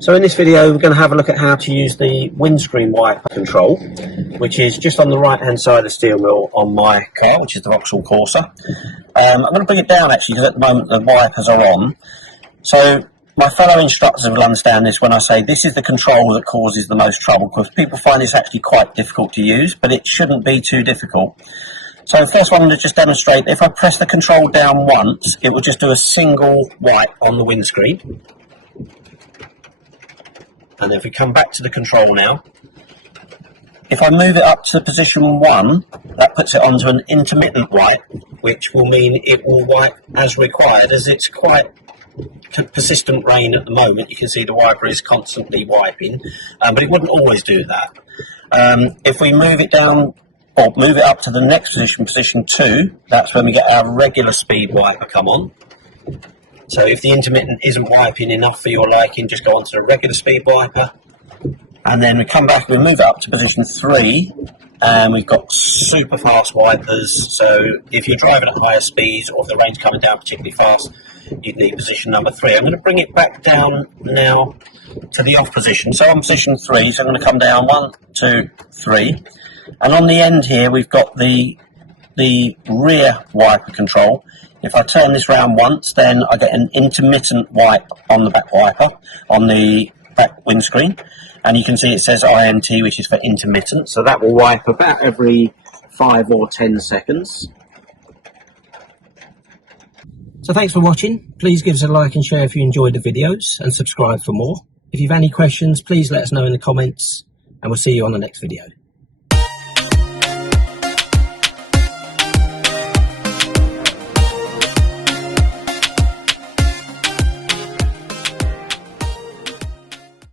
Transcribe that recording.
So in this video we're going to have a look at how to use the windscreen wiper control, which is just on the right hand side of the steering wheel on my car, which is the Vauxhall Corsa. I'm going to bring it down actually because at the moment the wipers are on. So my fellow instructors will understand this when I say this is the control that causes the most trouble, because people find this actually quite difficult to use, but it shouldn't be too difficult. So first one, to just demonstrate, if I press the control down once, it will just do a single wipe on the windscreen. And if we come back to the control now, if I move it up to position 1, that puts it onto an intermittent wipe, which will mean it will wipe as required. As it's quite persistent rain at the moment, you can see the wiper is constantly wiping, but it wouldn't always do that. If we move it down, or move it up to the next position, position 2, that's when we get our regular speed wiper come on. So if the intermittent isn't wiping enough for your liking, just go on to the regular speed wiper. And then we come back, we move it up to position 3, and we've got super fast wipers. So if you're driving at higher speeds, or if the rain's coming down particularly fast, you'd need position number 3. I'm going to bring it back down now to the off position. So on position 3, so I'm going to come down 1, 2, 3. And on the end here, we've got the rear wiper control. If I turn this round once, then I get an intermittent wipe on the back wiper, on the back windscreen. And you can see it says INT, which is for intermittent. So that will wipe about every 5 or 10 seconds. So thanks for watching. Please give us a like and share if you enjoyed the videos, and subscribe for more. If you've any questions, please let us know in the comments, and we'll see you on the next video.